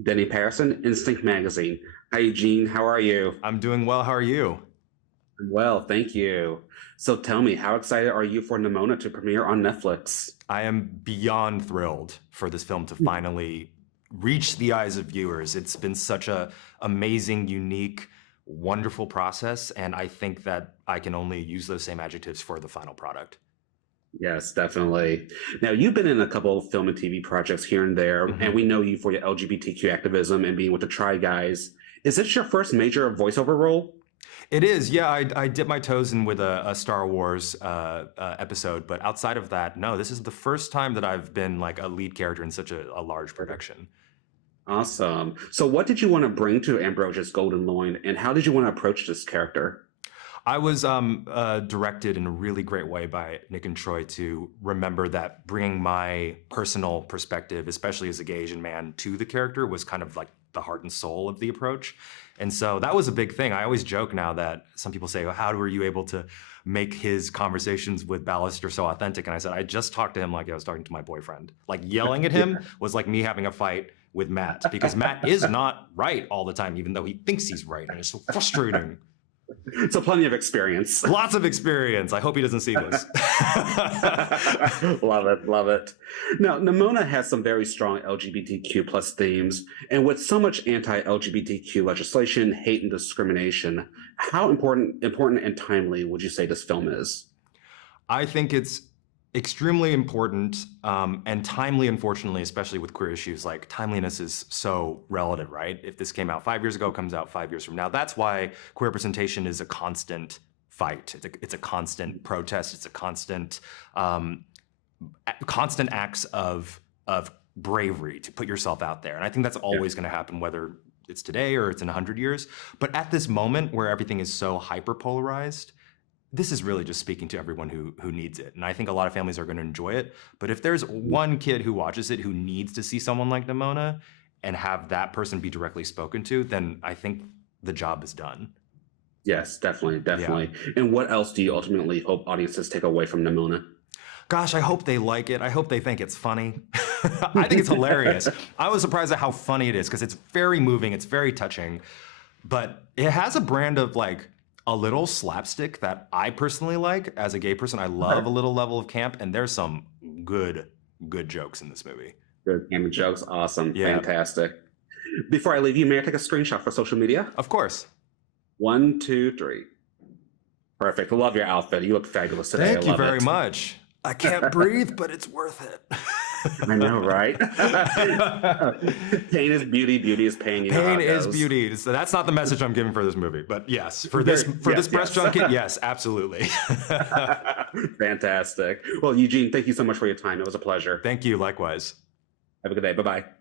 Denny Patterson, Instinct Magazine. Hi, Eugene. How are you? I'm doing well. How are you? Well, thank you. So tell me, how excited are you for Nimona to premiere on Netflix? I am beyond thrilled for this film to finally reach the eyes of viewers. It's been such a amazing, unique, wonderful process, and I think that I can only use those same adjectives for the final product. Yes, definitely. Now, you've been in a couple of film and TV projects here and there, and Mhm. we know you for your LGBTQ activism and being with the Try Guys. Is this your first major voiceover role? It is, yeah. I dip my toes in with a Star Wars episode, but outside of that, no. This is the first time that I've been like a lead character in such a large production. Awesome. So, what did you want to bring to Ambrosia's Golden Loin, and how did you want to approach this character? I was directed in a really great way by Nick and Troy to remember that bringing my personal perspective, especially as a gay Asian man, to the character was kind of like the heart and soul of the approach. And so that was a big thing. I always joke now that some people say, well, how were you able to make his conversations with Ballister so authentic? And I said, I just talked to him like I was talking to my boyfriend. Like yelling at him was like me having a fight with Matt because Matt is not right all the time, even though he thinks he's right. And it's so frustrating. So, plenty of experience. Lots of experience. I hope he doesn't see this. Love it, love it. Now, Nimona has some very strong LGBTQ plus themes, and with so much anti-LGBTQ legislation, hate, and discrimination, how important and timely would you say this film is? I think it's extremely important and timely, unfortunately, especially with queer issues. Like timeliness is so relative, right? If this came out 5 years ago, it comes out 5 years from now. That's why queer representation is a constant fight. It's a constant protest. It's a constant acts of bravery to put yourself out there. And I think that's Yeah. always going to happen, whether it's today or it's in 100 years. But at this moment where everything is so hyper polarized, this is really just speaking to everyone who needs it. And I think a lot of families are going to enjoy it. But if there's one kid who watches it who needs to see someone like Nimona and have that person be directly spoken to, then I think the job is done. Yes, definitely, Yeah. definitely. And what else do you ultimately hope audiences take away from Nimona? Gosh, I hope they like it. I hope they think it's funny. I think it's hilarious. I was surprised at how funny it is because it's very moving, it's very touching, but it has a brand of like a little slapstick that I personally like as a gay person. I love a little level of camp, and there's some good, good jokes in this movie. Good camera jokes. Awesome. Yeah, Fantastic. Before I leave you, may I take a screenshot for social media? of course. One, two, three. Perfect. I love your outfit. You look fabulous today. Thank I you love very it. much. I can't breathe, but it's worth it. I know, right? Pain is beauty, beauty is pain. You know how Pain it is goes. beauty. So that's not the message I'm giving for this movie, but yes, for Yes, this press yes. junket, yes, absolutely. Fantastic. Well, Eugene, thank you so much for your time. It was a pleasure. Thank you, likewise. Have a good day. Bye bye.